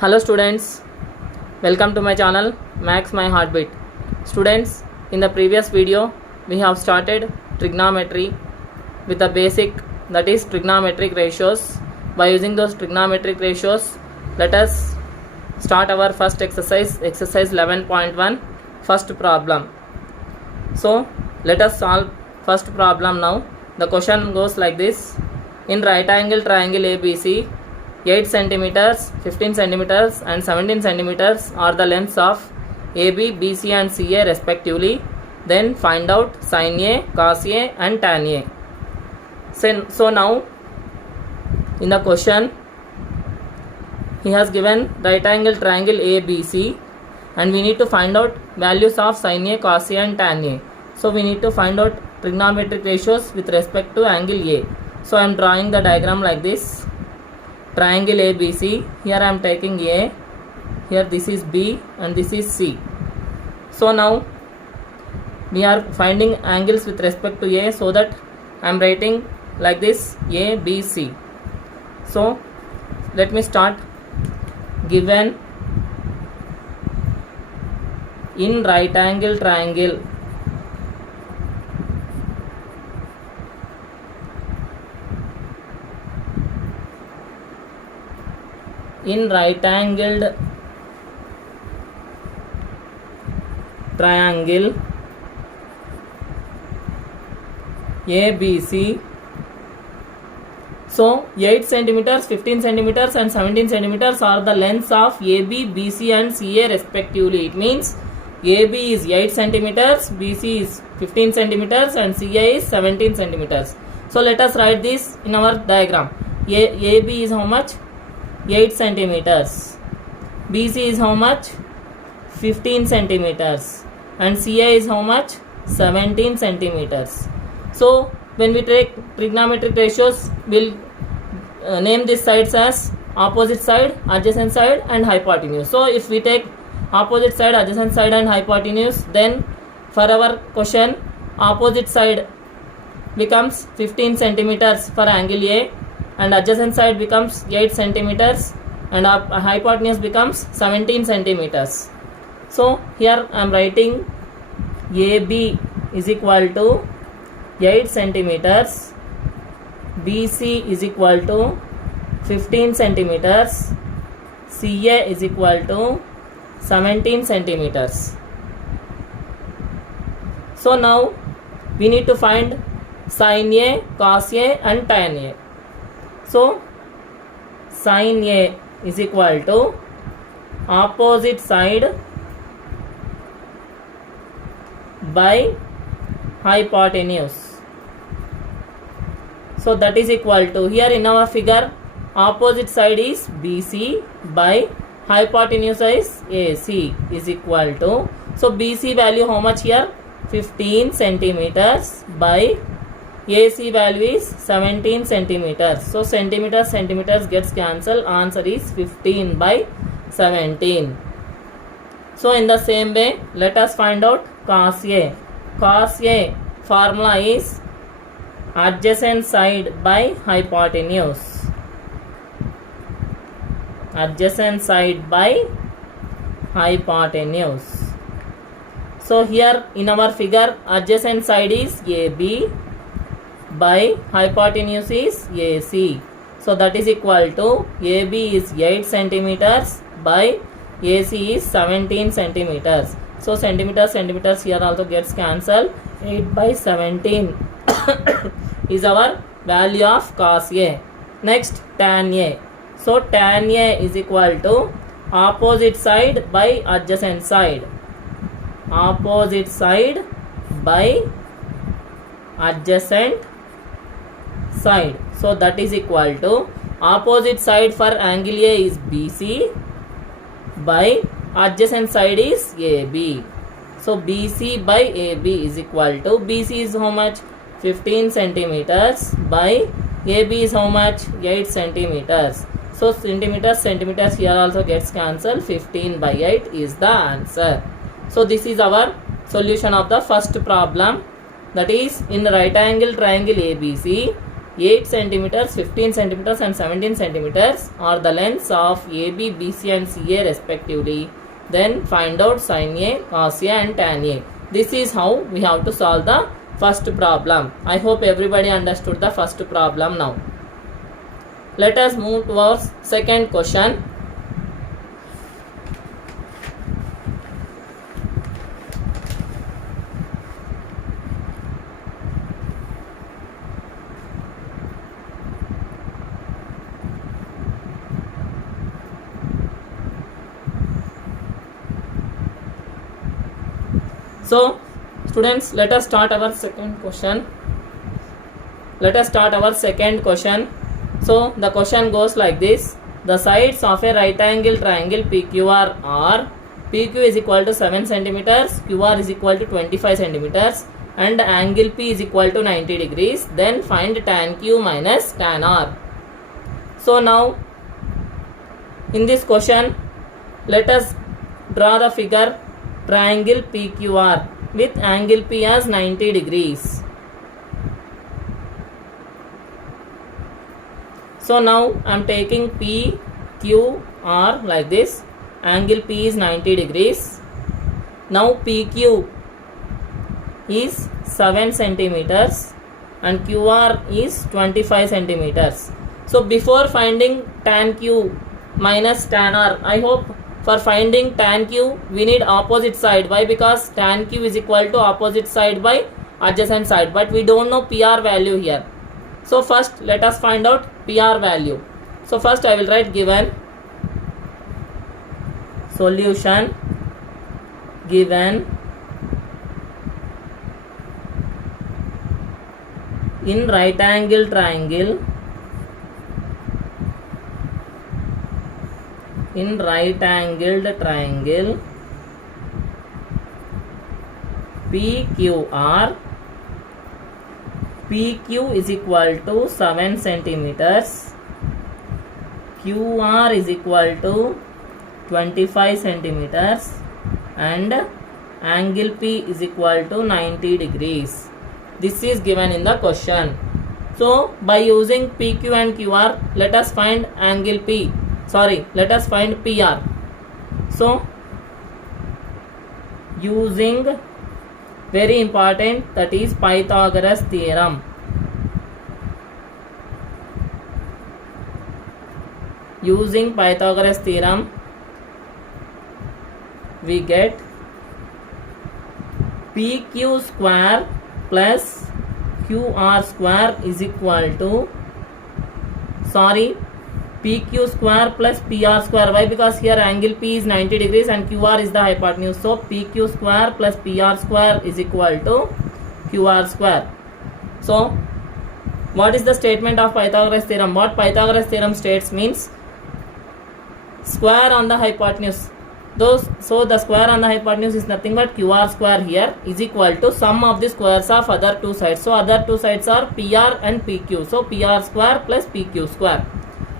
Hello students, welcome to my channel Max My Heartbeat. Students, in the previous video we have started trigonometry with the basic, that is trigonometric ratios. By using those trigonometric ratios, let us start our first exercise 11.1, first problem. So let us solve first problem now. The question goes like this: in right angle triangle ABC, 8 centimeters, 15 centimeters and 17 centimeters are the lengths of AB, BC and CA respectively. Then find out sin A, cos A and tan A. So now in the question he has given right angle triangle ABC and we need to find out values of sin A, cos A and tan A. So we need to find out trigonometric ratios with respect to angle A. So I am drawing the diagram like this. Triangle ABC, here I am taking A, here this is B and this is C. So now we are finding angles with respect to A, so that I am writing like this: A, B, C. So let me start. Given in right angle triangle triangle ABC, so 8 centimeters, 15 centimeters and 17 centimeters are the lengths of AB, BC and CA respectively. It means AB is 8 centimeters, BC is 15 centimeters and CA is 17 centimeters. So let us write this in our diagram. AB is how much? 8 centimeters. BC is how much? 15 centimeters. And CA is how much? 17 centimeters. So when we take trigonometric ratios, we'll name these sides as opposite side, adjacent side and hypotenuse. So if we take opposite side, adjacent side and hypotenuse, then for our question opposite side becomes 15 centimeters for angle A and adjacent side becomes 8 centimeters and hypotenuse becomes 17 centimeters. So here I am writing AB is equal to 8 centimeters, BC is equal to 15 centimeters, CA is equal to 17 centimeters. So now we need to find sin A, cos A and tan A. So sin A is equal to opposite side by hypotenuse. So that is equal to, here in our figure opposite side is BC by hypotenuse is AC is equal to, so BC value how much here? 15 centimeters by AC value is 17 centimeters. So centimeters gets cancelled. Answer is 15 by 17. So in the same way, let us find out cos A. Cos A formula is adjacent side by hypotenuse. Adjacent side by hypotenuse. So here in our figure adjacent side is AB by hypotenuse is AC. So that is equal to AB is 8 centimeters by AC is 17 centimeters. So centimeters here also gets cancelled. 8 by 17 is our value of cos A. Next tan A. So tan A is equal to opposite side by adjacent side. Opposite side by adjacent side. So that is equal to opposite side for angle A is BC by adjacent side is AB. So BC by AB is equal to, BC is how much? 15 centimeters by AB is how much? 8 centimeters. So centimeters here also gets cancelled. 15 by 8 is the answer. So this is our solution of the first problem, that is in right angle triangle ABC 8 centimeters, 15 centimeters and 17 centimeters are the lengths of AB, BC and CA respectively. Then find out sin A, cos A and tan A. This is how we have to solve the first problem. I hope everybody understood the first problem now. Let us move towards second question. So students, let us start our second question. So the question goes like this. The sides of a right angle triangle PQR are PQ is equal to 7 centimeters, QR is equal to 25 centimeters and angle P is equal to 90 degrees. Then find tan Q minus tan R. So now in this question, let us draw the figure triangle PQR with angle P as 90 degrees. So now I am taking PQR like this. Angle P is 90 degrees. Now PQ is 7 centimeters and QR is 25 centimeters. So before finding tan Q minus tan R, I hope for finding tan Q we need opposite side. Why? Because tan Q is equal to opposite side by adjacent side, but we don't know PR value here. So first let us find out PR value. So first I will write given solution given in right angle triangle PQR. PQ is equal to 7 centimeters, QR is equal to 25 centimeters and angle P is equal to 90 degrees. This is given in the question. So by using PQ and QR, let us find angle P. Let us find PR. So using very important, that is Pythagoras theorem. Using Pythagoras theorem, we get PQ square plus QR square is equal to PQ square plus PR square. Why? Because here angle P is 90 degrees and QR is the hypotenuse. So PQ square plus PR square is equal to QR square. So what is the statement of Pythagoras theorem? What Pythagoras theorem states means square on the hypotenuse. So the square on the hypotenuse is nothing but QR square here is equal to sum of the squares of other two sides. So other two sides are PR and PQ. So PR square plus PQ square.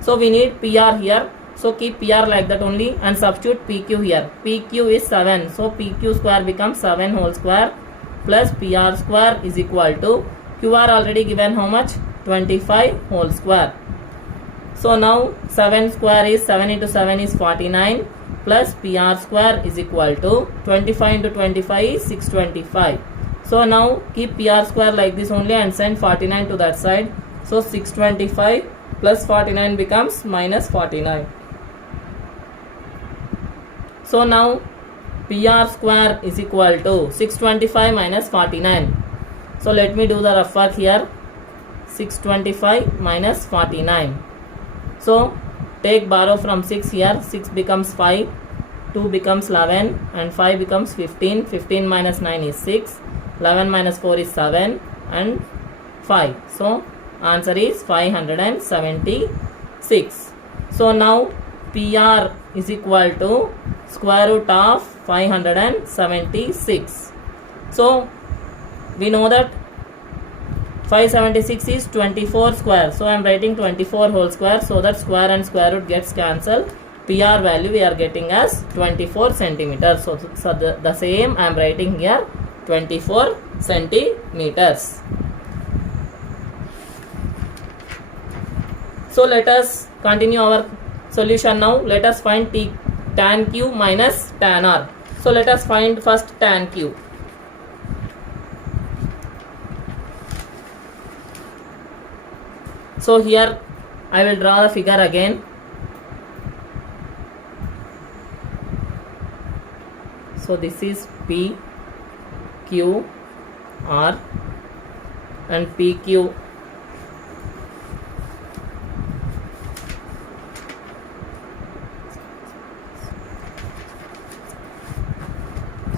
So we need PR here. So keep PR like that only and substitute PQ here. PQ is 7. So PQ square becomes 7 whole square plus PR square is equal to QR already given how much? 25 whole square. So now 7 square is 7 into 7 is 49 plus PR square is equal to 25 into 25 is 625. So now keep PR square like this only and send 49 to that side. So 625 plus 49 becomes minus 49. So now PR square is equal to 625 minus 49. So let me do the rough work here. 625 minus 49. So take borrow from 6 here. 6 becomes 5, 2 becomes 11 and 5 becomes 15. 15 minus 9 is 6. 11 minus 4 is 7 and 5. So answer is 576. So now PR is equal to square root of 576. So we know that 576 is 24 square. So I am writing 24 whole square so that square and square root gets cancelled. PR value we are getting as 24 centimeters. So the same I am writing here 24 centimeters. So let us continue our solution now. Let us find tan q minus tan r. So let us find first tan q. So here I will draw the figure again. So this is P, Q, R and PQ.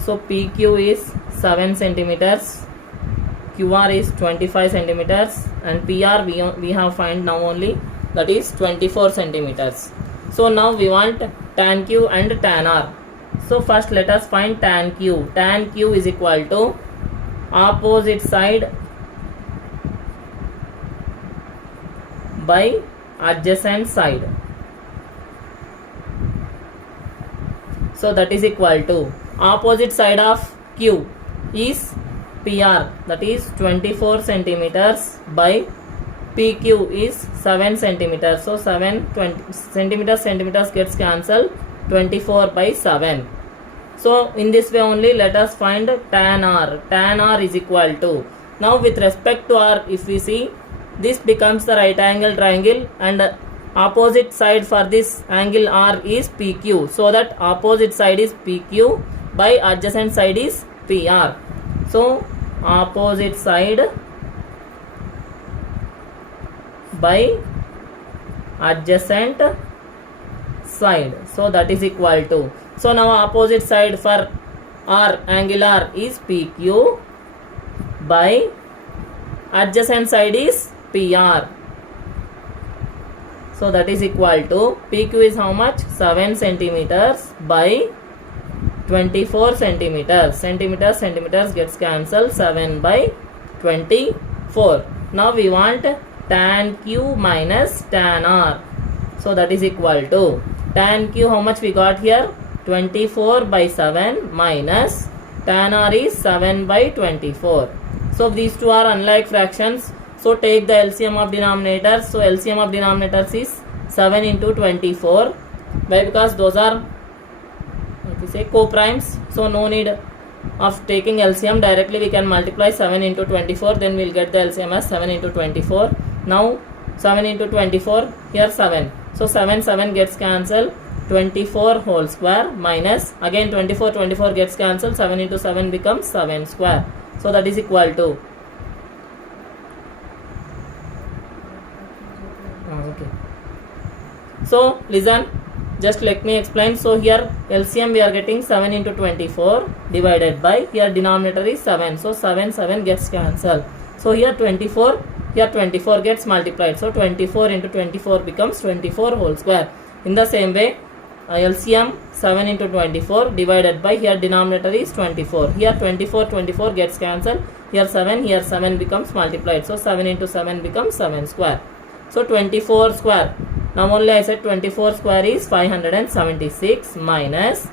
So PQ is 7 centimeters, QR is 25 centimeters and PR we have find now only, that is 24 centimeters. So now we want tan Q and tan R. So first let us find tan Q. Tan Q is equal to opposite side by adjacent side. So that is equal to opposite side of Q is PR, that is 24 centimeters by PQ is 7 centimeters. So 20 centimeters gets cancelled, 24 by 7. So in this way only let us find tan R. Tan R is equal to, now with respect to R, if we see, this becomes the right angle triangle and opposite side for this angle R is PQ. So that opposite side is PQ by adjacent side is PR. So opposite side by adjacent side. So that is equal to, so now opposite side for R, angle R is PQ by adjacent side is PR. So that is equal to, PQ is how much? 7 centimeters by 24 centimeters. Centimeters gets cancelled, 7 by 24. Now we want tan Q minus tan R. So that is equal to, tan Q how much we got here? 24 by 7 minus tan R is 7 by 24. So these two are unlike fractions. So take the LCM of denominators. So LCM of denominators is 7 into 24. Why? Because those are, what we say, co-primes. So no need of taking LCM. Directly we can multiply 7 into 24. Then we will get the LCM as 7 into 24. Now 7 into 24. Here 7. So 7 gets cancelled. 24 whole square minus, again 24 gets cancelled. 7 into 7 becomes 7 square. So that is equal to, okay. So listen, just let me explain. So here LCM we are getting 7 into 24 divided by, here denominator is 7. So 7 gets cancelled. So here 24, here 24 gets multiplied. So 24 into 24 becomes 24 whole square. In the same way, LCM 7 into 24 divided by, here denominator is 24. Here 24 gets cancelled. Here 7 becomes multiplied. So 7 into 7 becomes 7 square. So 24 square. Now only I said 24 square is 576 minus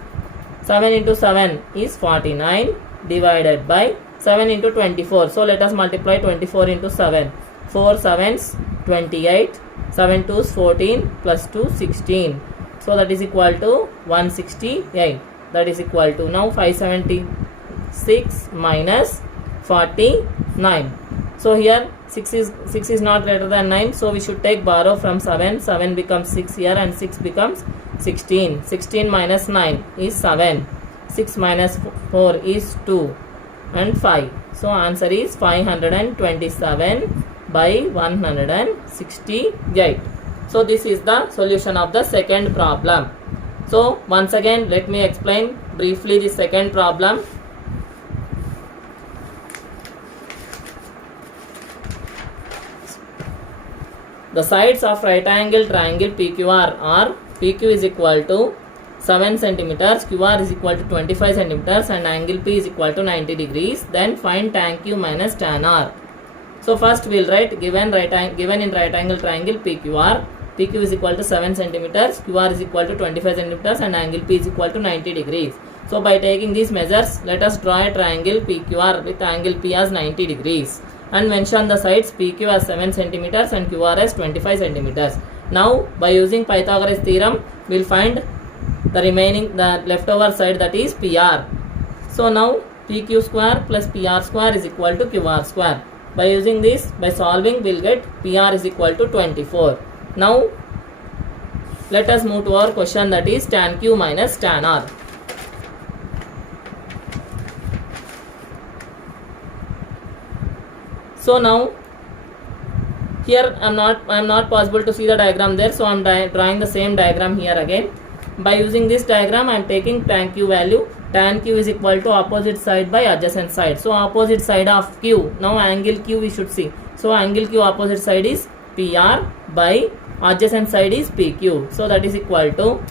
7 into 7 is 49 divided by 7 into 24. So let us multiply 24 into 7. 4 7s 28, 7 2s 14 plus 2 16. So that is equal to 168. That is equal to, now 576 minus 49. So here 6 is not greater than 9. So we should take borrow from 7. 7 becomes 6 here and 6 becomes 16. 16 minus 9 is 7. 6 minus 4 is 2 and 5. So answer is 527 by 168. So this is the solution of the second problem. So once again let me explain briefly the second problem. The sides of right angle triangle PQR are, PQ is equal to 7 centimeters, QR is equal to 25 centimeters and angle P is equal to 90 degrees. Then find tan Q minus tan R. So first we will write given in right angle triangle PQR, PQ is equal to 7 centimeters, QR is equal to 25 centimeters and angle P is equal to 90 degrees. So by taking these measures, let us draw a triangle PQR with angle P as 90 degrees and mention the sides PQ as 7 centimeters and QR as 25 centimeters. Now by using Pythagoras theorem, we'll find the leftover side, that is PR. So now PQ square plus PR square is equal to QR square. By using this, by solving, we'll get PR is equal to 24. Now let us move to our question, that is tan Q minus tan R. So now here I am not possible to see the diagram there, so I am drawing the same diagram here again. By using this diagram, I am taking tan Q value. Tan Q is equal to opposite side by adjacent side. So opposite side of Q, now angle Q we should see. So angle Q opposite side is PR by adjacent side is PQ. So that is equal to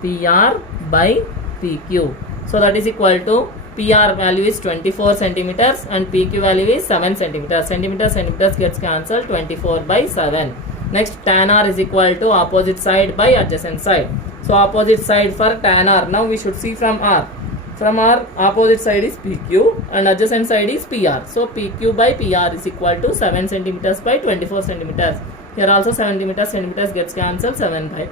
PR by PQ. So that is equal to PR value is 24 centimeters and PQ value is 7 centimeters. Centimeters gets cancelled, 24 by 7. Next, tan R is equal to opposite side by adjacent side. So opposite side for tan R. Now we should see from R. From R, opposite side is PQ and adjacent side is PR. So PQ by PR is equal to 7 centimeters by 24 centimeters. Here also centimeters gets cancelled, 7 by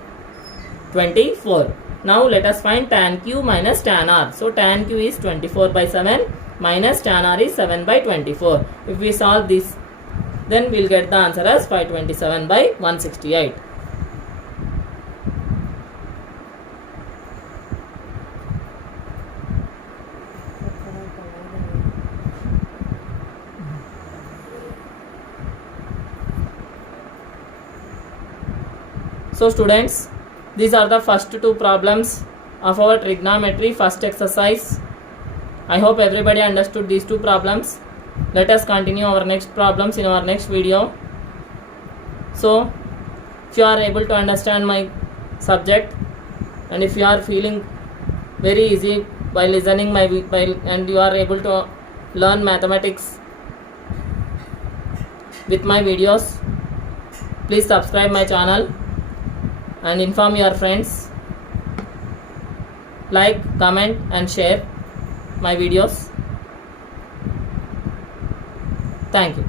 24. Now let us find tan Q minus tan R. So tan Q is 24 by 7 minus tan R is 7 by 24. If we solve this, then we will get the answer as 527 by 168. So students, these are the first two problems of our trigonometry first exercise. I hope everybody understood these two problems. Let us continue our next problems in our next video. So if you are able to understand my subject and if you are feeling very easy while listening and you are able to learn mathematics with my videos, please subscribe my channel and inform your friends. Like, comment and share my videos. Thank you.